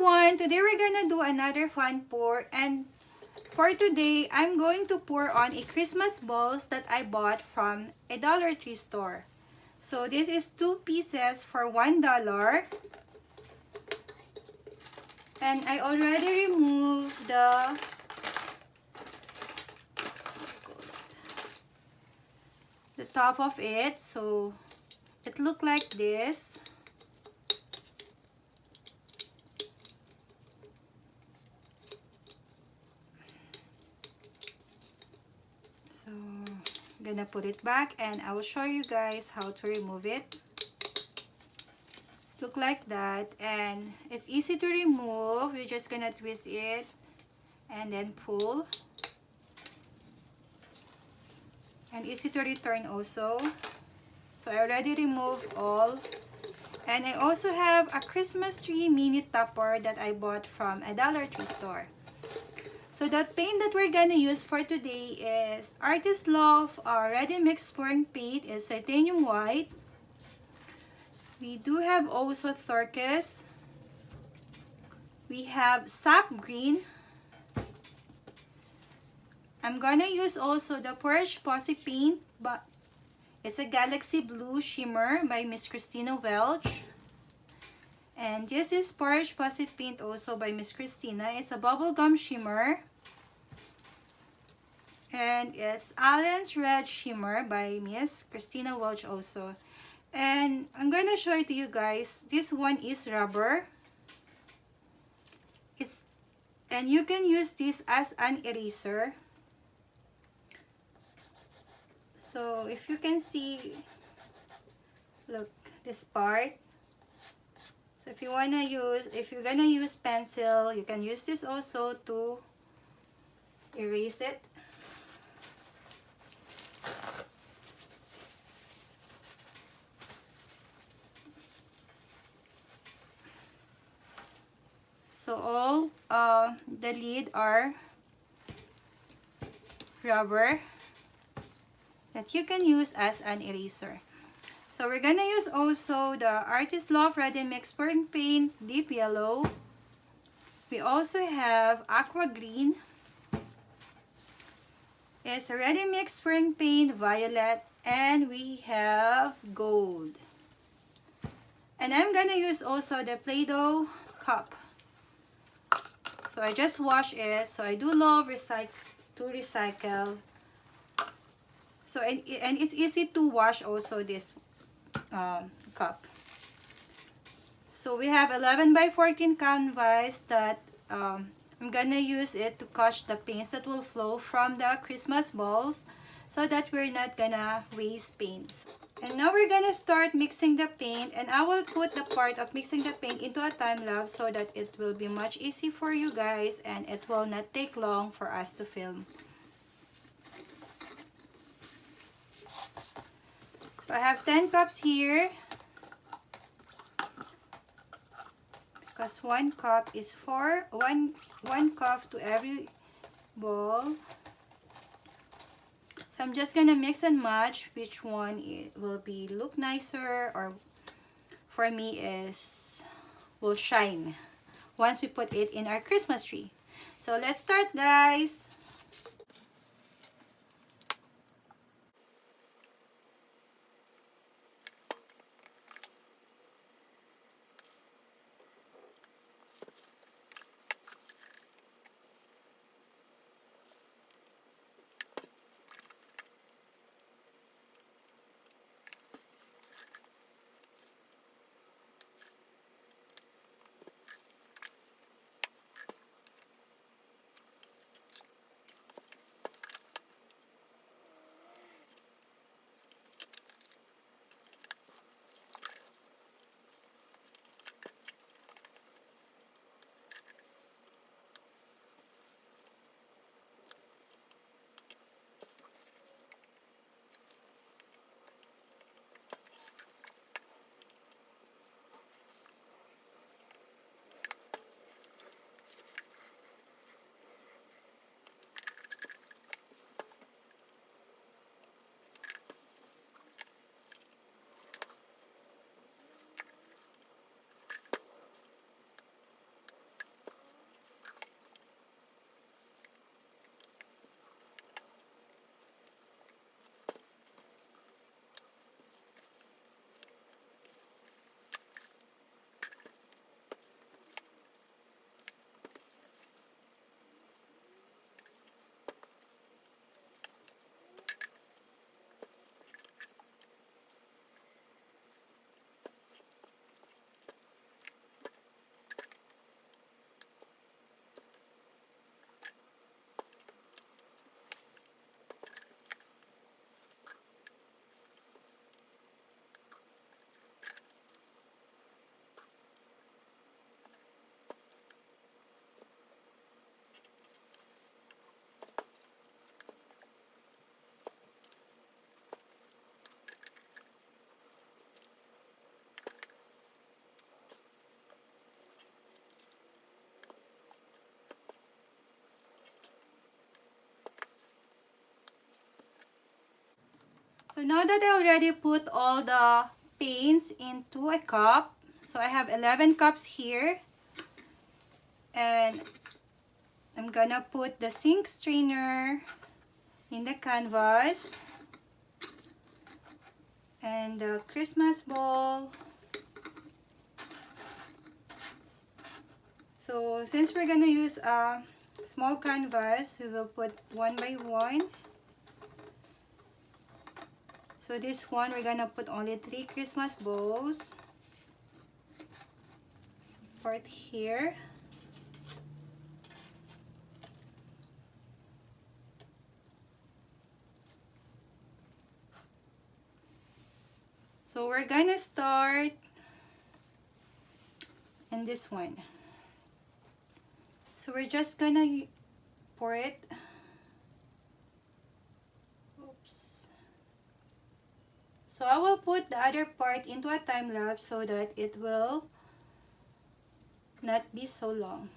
everyone! Today we're gonna do another fun pour, and for today, I'm going to pour on a Christmas balls that I bought from a Dollar Tree store. So this is 2 pieces for $1. And I already removed the top of it, so it looked like this. So I'm gonna put it back and I will show you guys how to remove it. Look like that, and it's easy to remove. You're just gonna twist it and then pull, and easy to return also. So I already removed all, and I also have a Christmas tree mini topper that I bought from a Dollar Tree store. So the paint that we're gonna use for today is Artist Loft Ready Mix Pouring Paint is Titanium White. We do have also turquoise. We have sap green. I'm gonna use also the Porridge Posse paint, but it's a Galaxy Blue Shimmer by Miss Christina Welch. And this is Porridge Posse paint also by Miss Christina. It's a bubblegum shimmer. And it's Allen's Red Shimmer by Miss Christina Welch also. And I'm going to show it to you guys. This one is rubber. And you can use this as an eraser. So if you can see, look, this part. So if you're gonna use pencil, you can use this also to erase it. So all the lid are rubber that you can use as an eraser. So we're gonna use also the Artist Loft Ready Mix Pouring Paint Deep Yellow. We also have Aqua Green. It's a Ready Mix Pouring Paint Violet, and we have Gold. And I'm gonna use also the Play-Doh cup. So I just wash it. So I do love to recycle. So and it's easy to wash also this cup. So we have 11 by 14 canvas that I'm gonna use it to catch the paints that will flow from the Christmas balls, so that we're not gonna waste paints. And now we're gonna start mixing the paint, and I will put the part of mixing the paint into a time lapse so that it will be much easy for you guys and it will not take long for us to film. So I have 10 cups here, because one cup is for one cup to every ball. So I'm just gonna mix and match which one it will look nicer, or for me will shine once we put it in our Christmas tree. So let's start, guys. So now that I already put all the paints into a cup, so I have 11 cups here, and I'm gonna put the sink strainer in the canvas and the Christmas ball. So since we're gonna use a small canvas, we will put one by one. So this one, we're gonna put only 3 Christmas balls. Part here. So we're gonna start in this one. So we're just gonna pour it. Oops. So I will put the other part into a time lapse so that it will not be so long.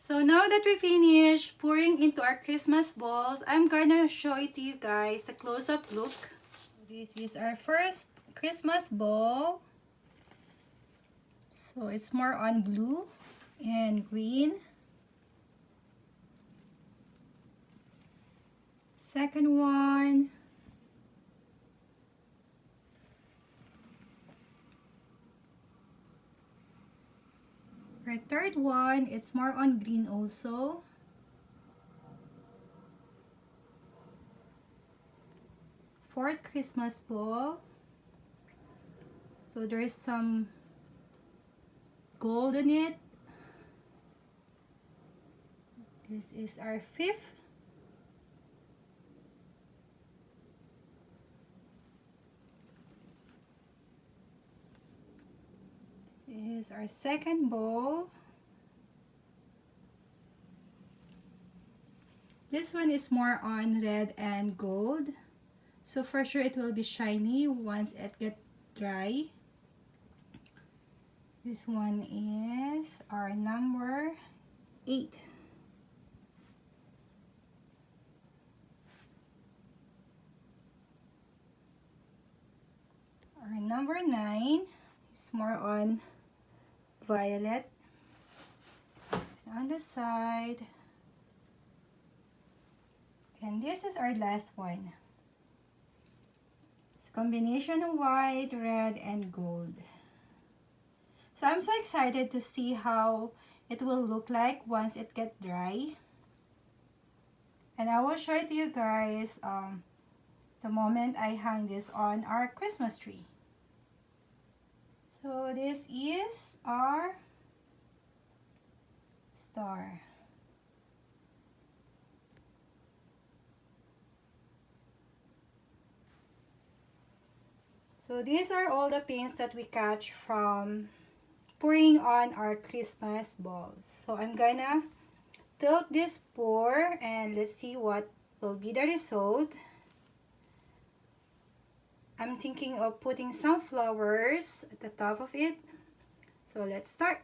So now that we finished pouring into our Christmas balls, I'm gonna show it to you guys a close-up look. This is our first Christmas ball. So it's more on blue and green. Second one. third one, it's more on green also. Fourth Christmas ball. So there's some gold in it. This is our fifth. This is our second bowl. This one is more on red and gold. So for sure it will be shiny once it gets dry. This one is our number 8. Our number 9 is more on violet. And on the side. And this is our last one. It's a combination of white, red, and gold. So I'm so excited to see how it will look like once it gets dry. And I will show it to you guys the moment I hang this on our Christmas tree. So this is our star. So these are all the paints that we catch from pouring on our Christmas balls. So I'm gonna tilt this pour and let's see what will be the result. I'm thinking of putting some flowers at the top of it. So let's start.